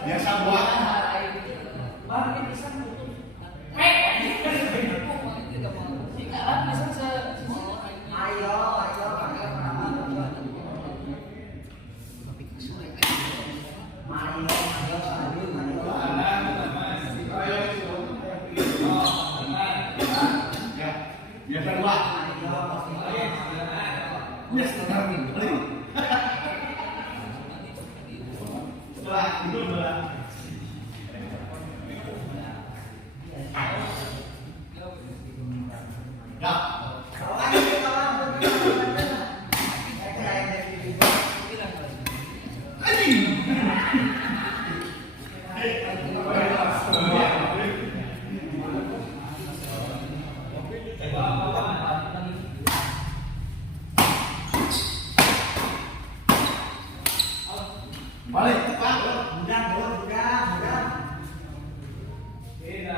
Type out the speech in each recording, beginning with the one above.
Biasa buat. Biasa dua. Yes, setelah itu adalah balik, Pak. Mudah. Ini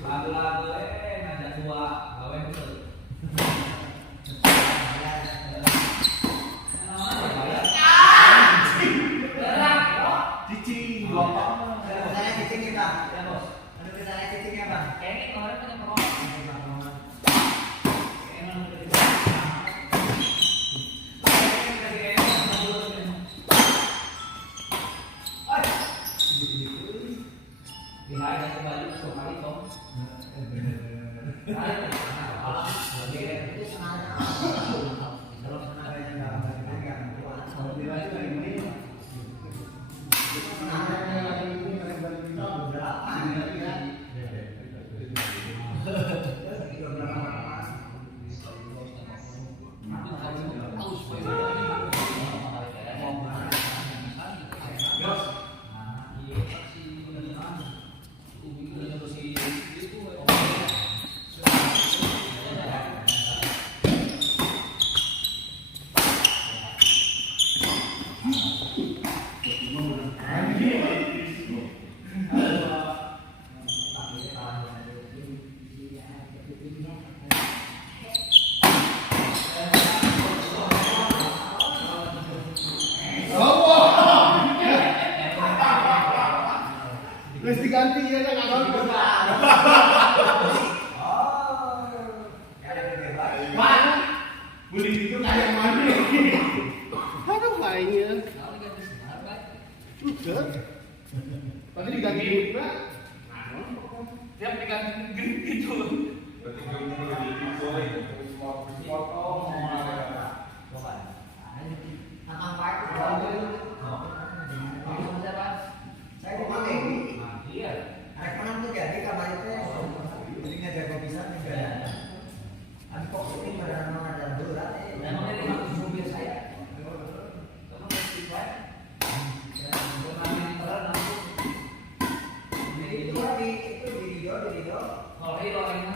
lagu-lagu ngajak tua, gawe betul. Cicing. Saya cicing kita. Ya, Bos. Aduh, saya cicingnya, Bang. Kayaknya kemarin punya promo. Ada kembali ke kali dong. Itu senangnya. Kalau senangnya enggak kuat. Kalau dia ini Terus diganti ya kan nggak bagus. Mana? Beli itu kayak mana? Ada mainnya. Udah. Tadi diganti juga. Tiap diganti gitu. Berarti kalau boleh potong. Akan pakai saya mau pakai ini. Iya. Rekonan tuh jadi kamar itu jadi nggak jago bisa nih. Ada kok ini pada nama ada berat. Memang dari mobil saya. Kamu mesti buat. Itu di video. Kalau hero ini.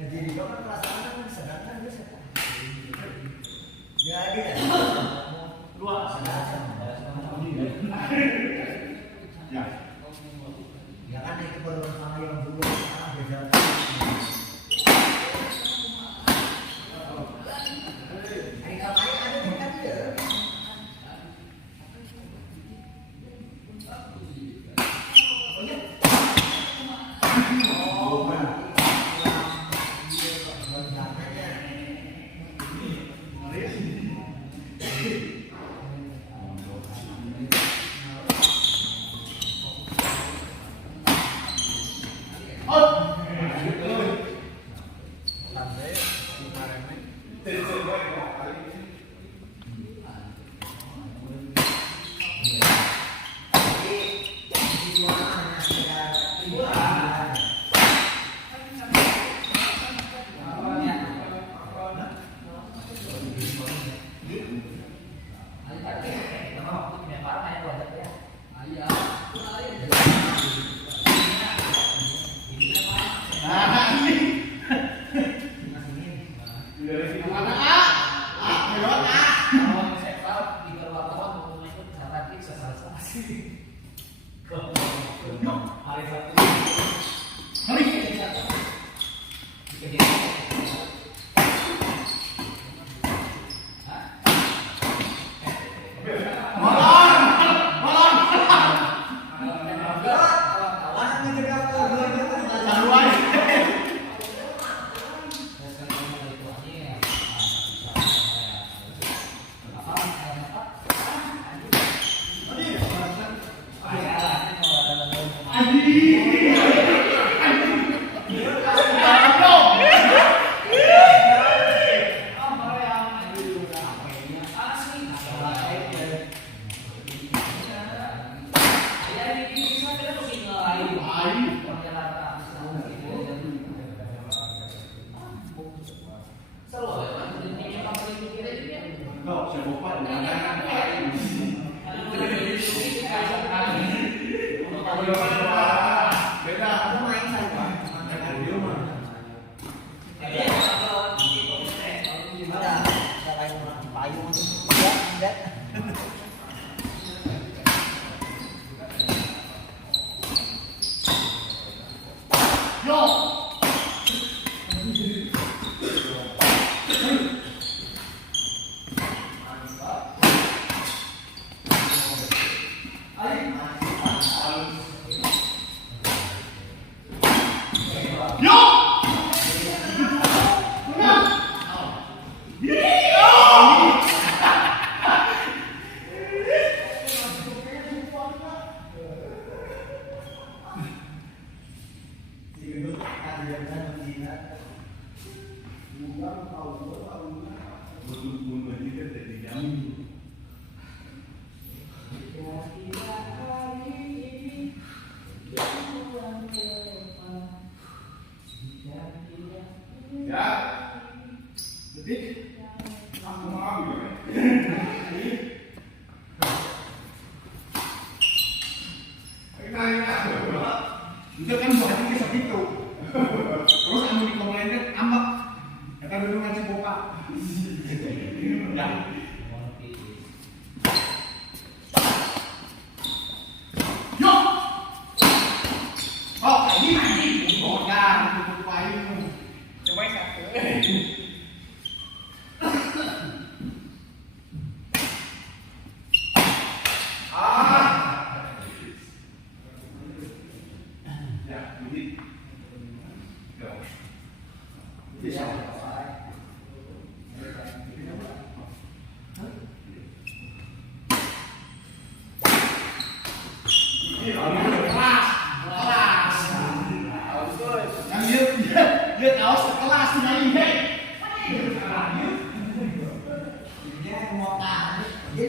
Jadi video kan perasaan kan sedangkan bisa. Jadi Dua. ya kan itu baru sama yang dulu sekarang beda. Hari kemarin ada kan dia. Oh ya. Hari Sabtu. Hari. Itu kan buahnya bisa gitu. Terus anu dikomplainkan ambak. Kata dulu ngaji bopa. Ya. Yo. Oh, ini bodan tutup payung. Coba satu. Dia tahu sekelas nih, hei. Dia mau tahan, dia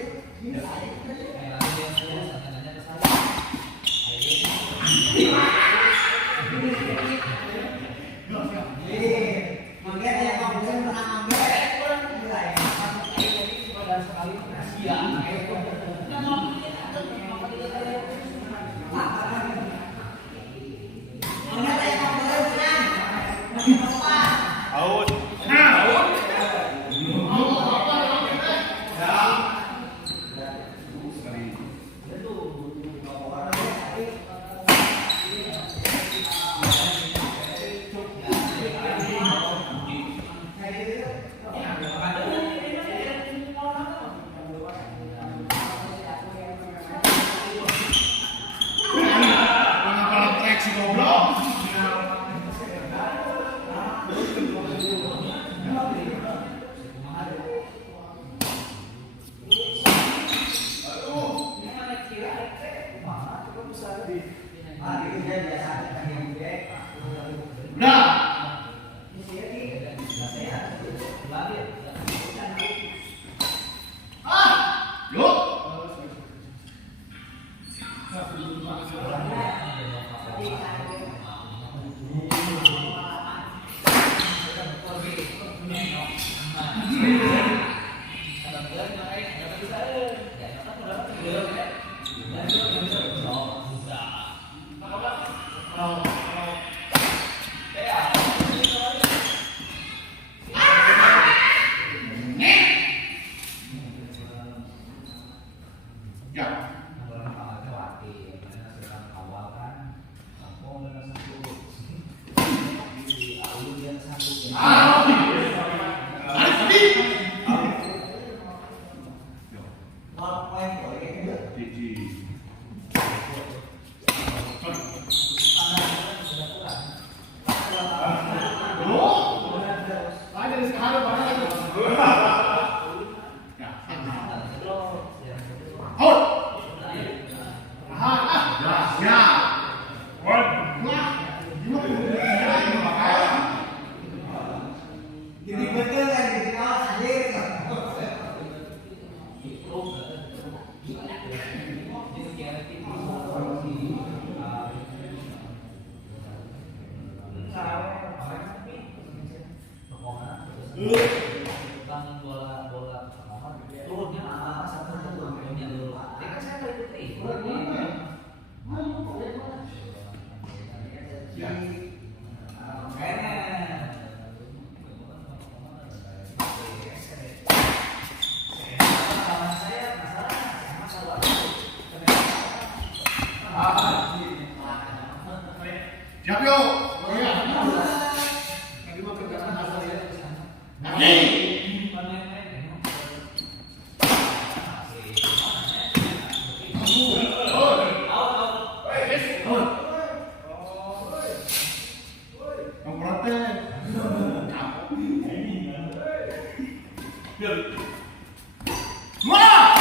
Wah!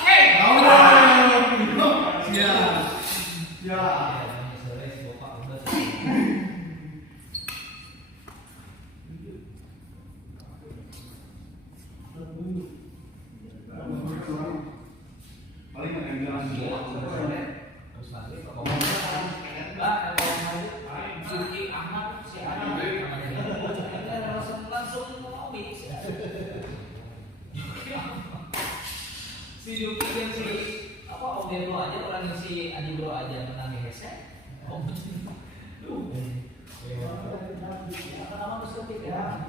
Oke. Siap. Siap. Sore si Bapak udah. Paling ada yang bilang Terus lagi kok ngomong enggak kalau si Ahmad si Ahmad langsung ngomong si Yuki dan si apa Om Deno aja orang yang si Adi Bro aja menang di headset. Om Duh. Apa nama Mustafa ya?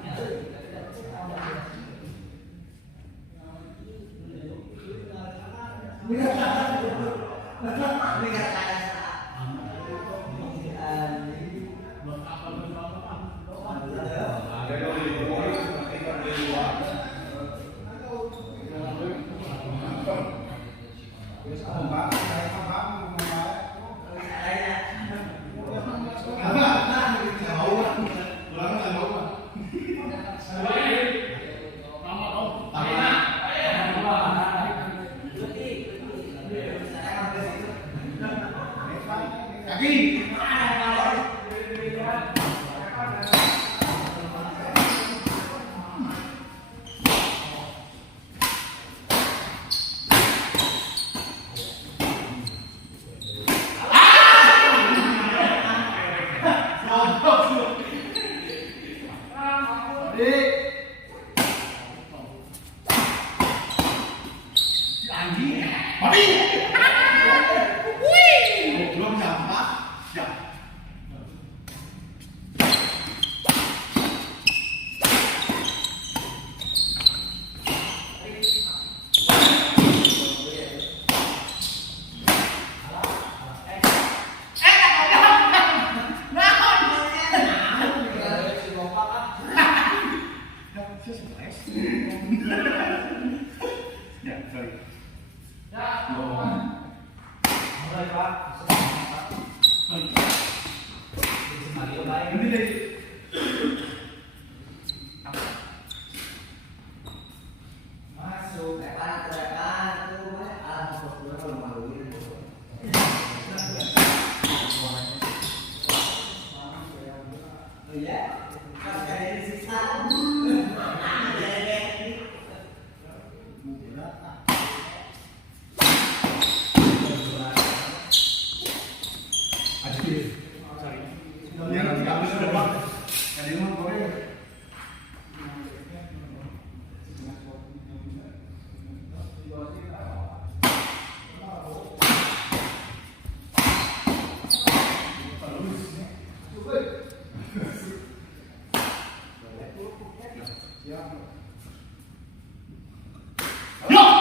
Kaki. Belum sampai. Siap. Ya, sorry. Mulai Pak. Mario baik. Ini deh. Masuk, depan tuh, alam kalau maluin. Oh iya, pas kayak disiksa. Yang nggak bisa depan. Ada yang mau Korea. Yo! Oh!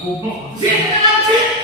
Goblok. Sini anjing.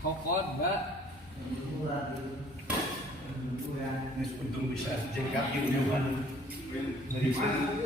Kokot, Mbak. Untung bisa jengkak ilmuwan dari mana?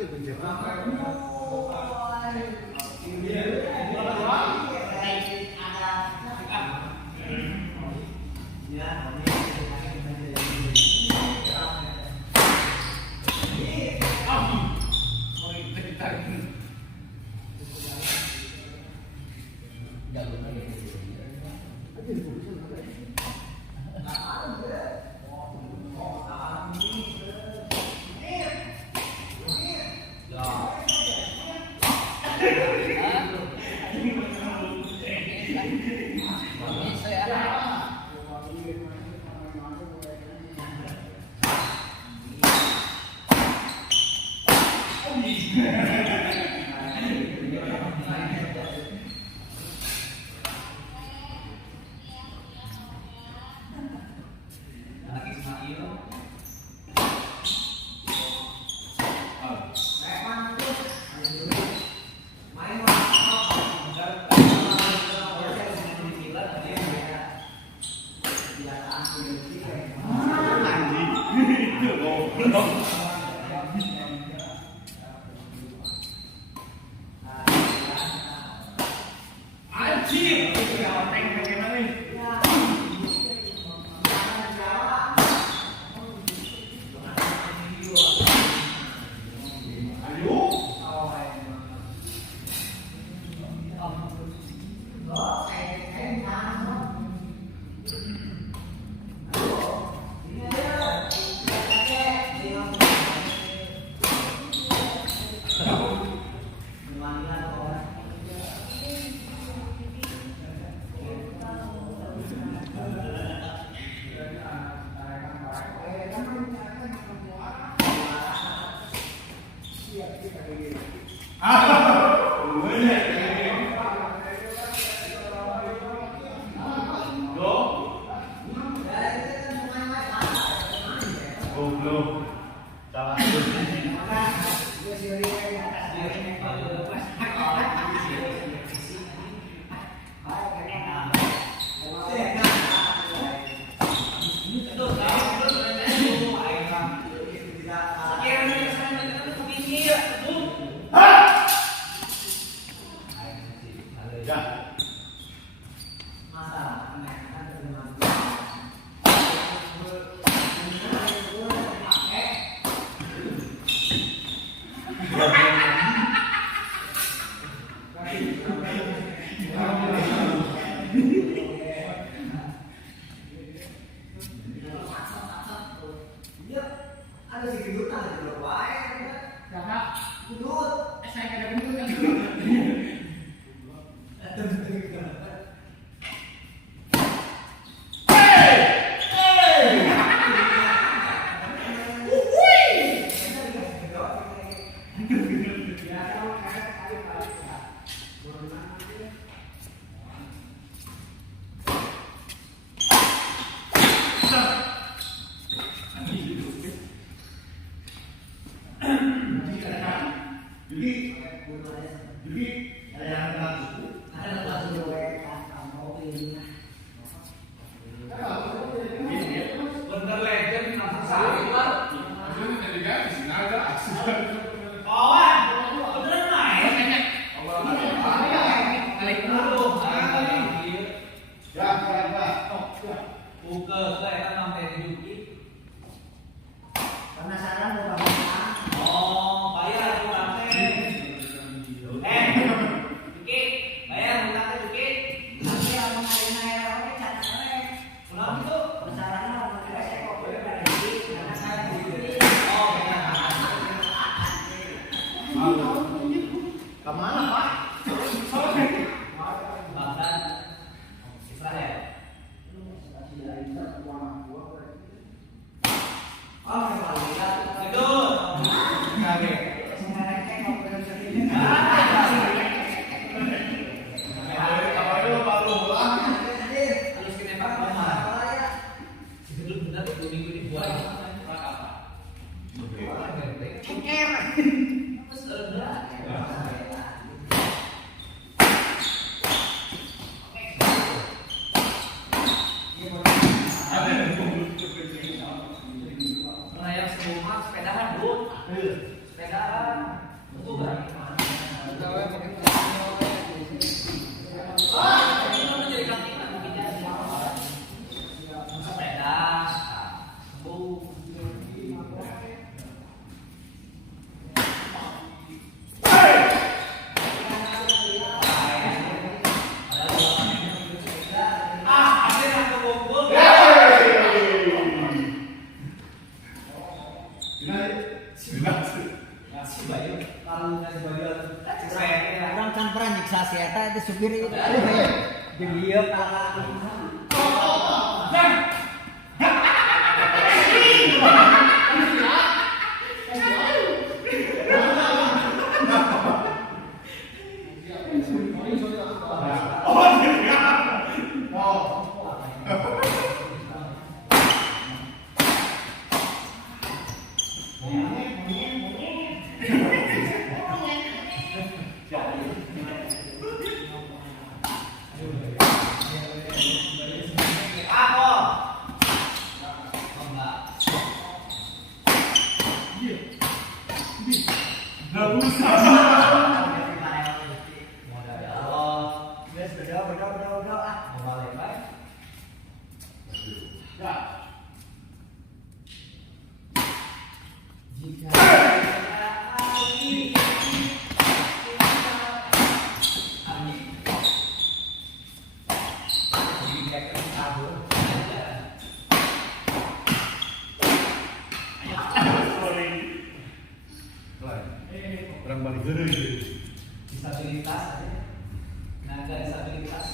Ada si kejutan di luar wae. Kakak, Kudut. saya kada gendut kan. Jadi ada yang kenal suku. Bener legend langsung sakit Pak. Maksudnya jadi ganti sih, ada aksi. Kawan, beneran main. Kali Aduh, ya, Pak. buka saya kan sampai dijuki. Penasaran mau apa? Oh, bayar utangnya. Juki, bayar utangnya Juki. Nanti aku naik oke catatan. Pulang itu. Penasaran mau kira saya kok boleh berhenti karena saya di Oh, benar. Kemana, Pak? Bahkan Israel. Oh, memang lihat. Gedut. Sekarang saya mau berhenti. Harus kita pak Omar. Si Gedut benar 2 minggu ini buat apa? Ceker. Terus udah. Menayang semua sepedahan bro. Sepedahan. Itu berarti mana? Ini mau jadi kantingan mungkin sepeda. Sembuh. Ada yang ke Bogor. Ngasih bayar. Kalau ngasih bayar. Saya Orang kan pernah nyiksa si Eta itu supir itu. Jadi dia Aku. Enggak. Modal ya Allah. berdoa. Mau balik baik. Jika Orang balik dulu. disabilitas, tenaga disabilitas.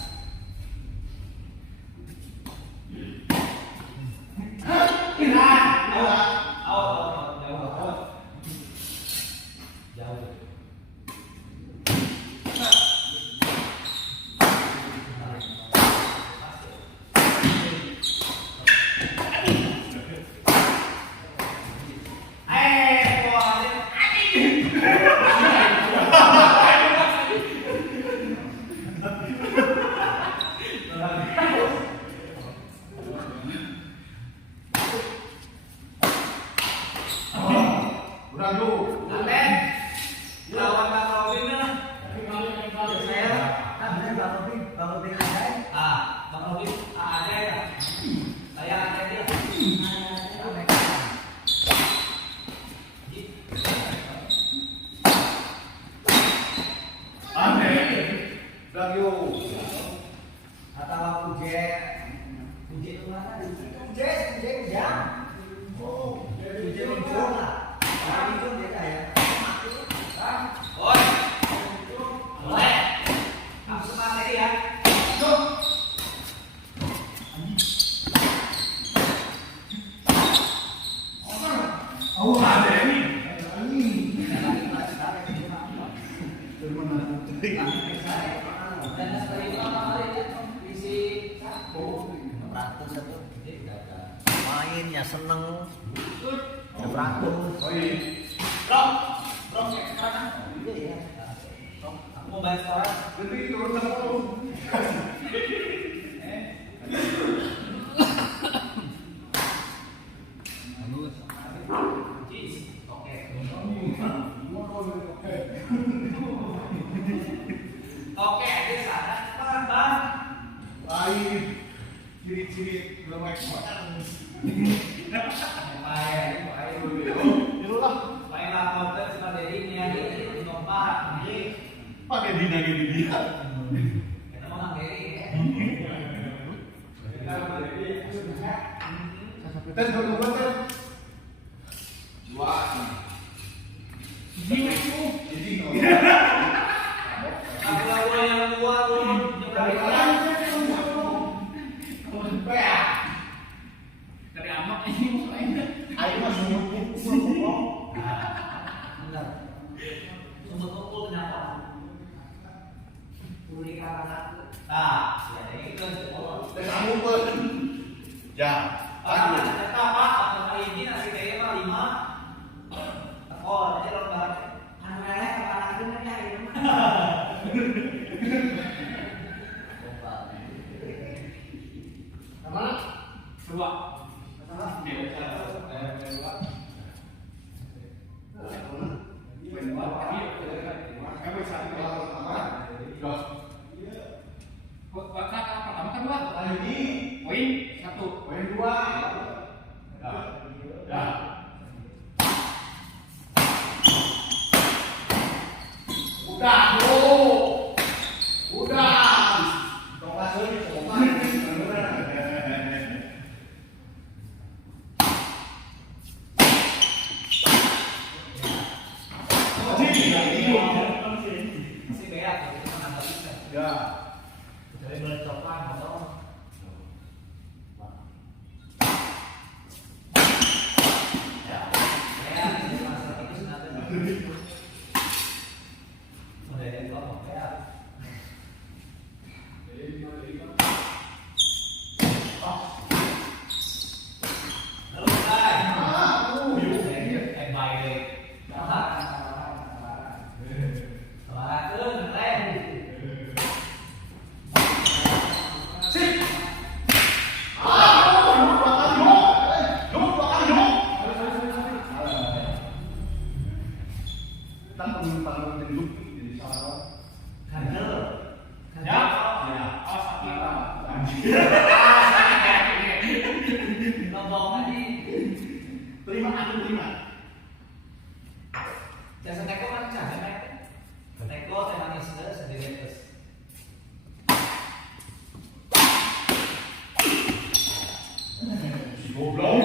Aten, lawan Bang Robin lah. Saya, bener Bang Robin ada. Bang Robin ada ya. Saya ada dia. Lagi Atau Uje itu mana? Uje jam. Oh, Uje muncul lah. Itu beda ya. Oi. Boleh. Langsung materi ya. Oh, ada ini. Dan seperti itu kemarin ya isi Mainnya seneng. Beratus. Oh iya. Bro, ya sekarang. Iya. Aku mau bahas sekarang. Jadi turun sama lu. Oke, di sana sekarang Bang. Lain ciri-ciri belum ekspor. Main lapor sama Dedi Niadi di nomor Pakai dina gini dia. kita mau ngeri ya. Tes dua tes. Dua. Jadi Lagu-lagu yang luar dulu dari amak ini mulainya. Ayo masuk. benar. Sumber kumpul kenapa? Perlu dikarenakan. Ya itu Tes kamu pun. Ya. Orang ternyata Pak, atau kali ini nasi teh mah 5. Oh, nanti orang barat. Anu lele kapan aku nanya ini mah. Mana? Dua. Masih berat, itu mana nggak bisa. Kecuali melecokkan, atau jasa teko kan cara teko temanya sudah sendiri terus. Goblok.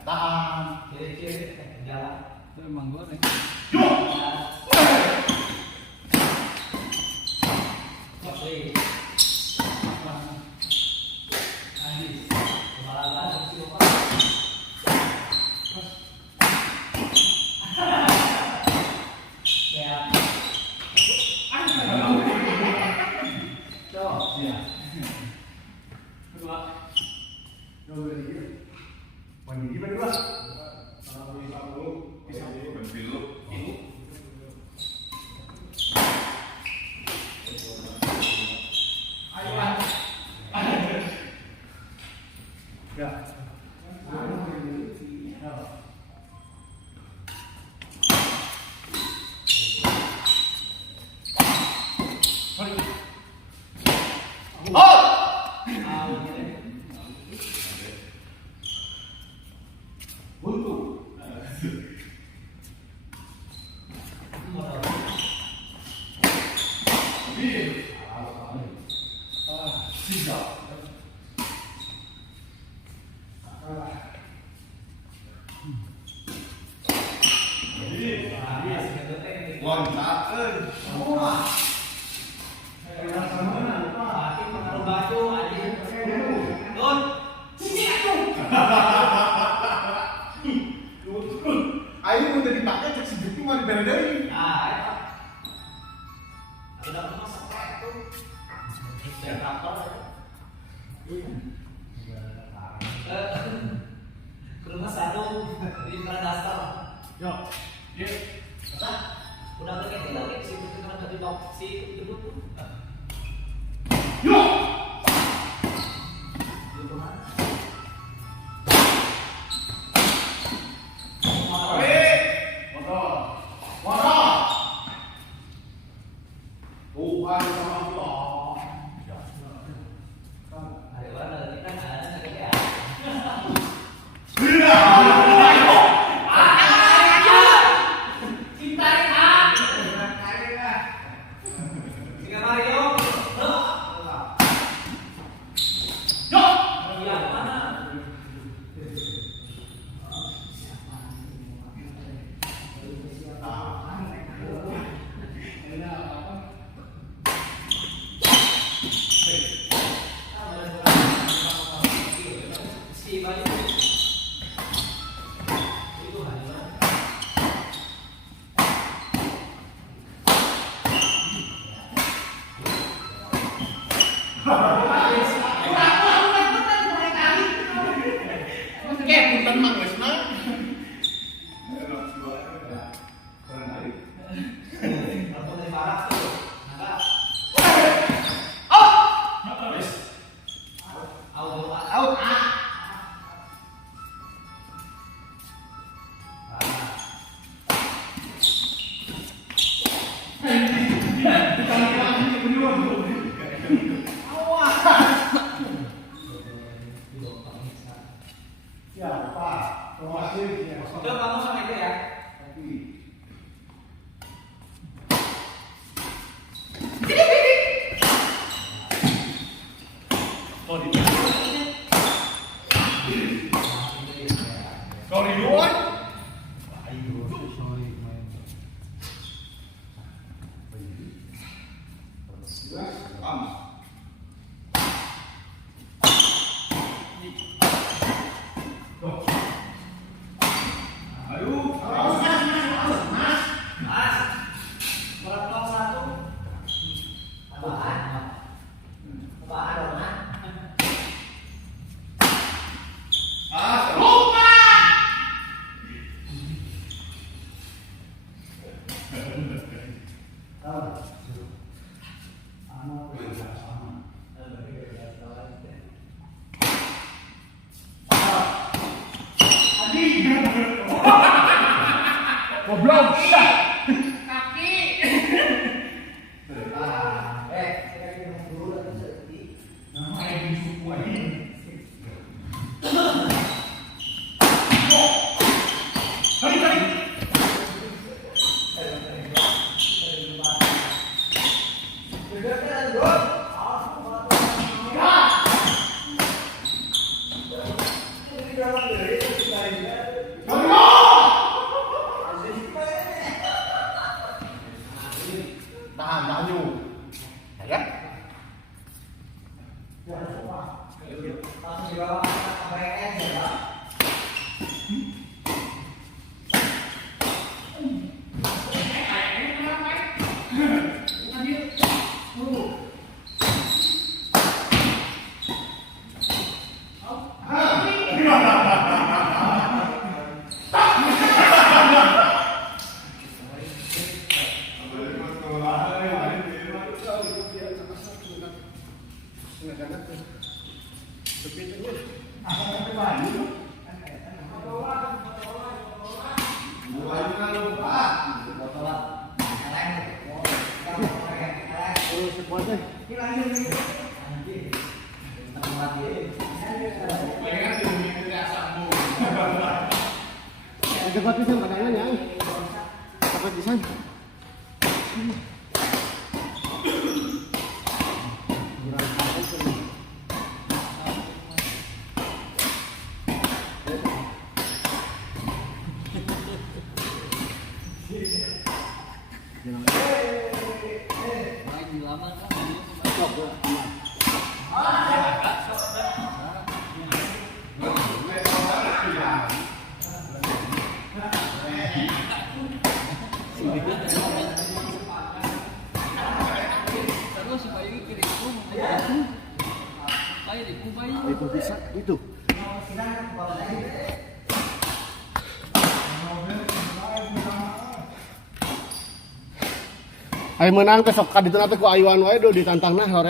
Tahan. Kiri-kiri jalan. Itu emang gue nih. Wih. Habis. Kepala langsung sih Bapak. Ya. Coba. Iya. Kedua. Dua lagi. Pagi ini berdua. Kalau bisa dulu, bisa dulu. Ayo. Ya. Ayo udah dipakai cek segitu mau diberedain. Ke rumah satu di Pradastar. Yo. Ye. Udah berarti lagi si kita tadi dok si jemput tuh. Yo. Ya, Pak. Terima kasih. Udah kamu sama itu ya. Oh, di Sorry, Luan. Langsung dibawa ke BNN ya. Dapat pisang kadang ya. Dapat pisang. Itu bisa itu. Ayo menang besok kaditu nanti ku ayuan wae do ditantangna hoream.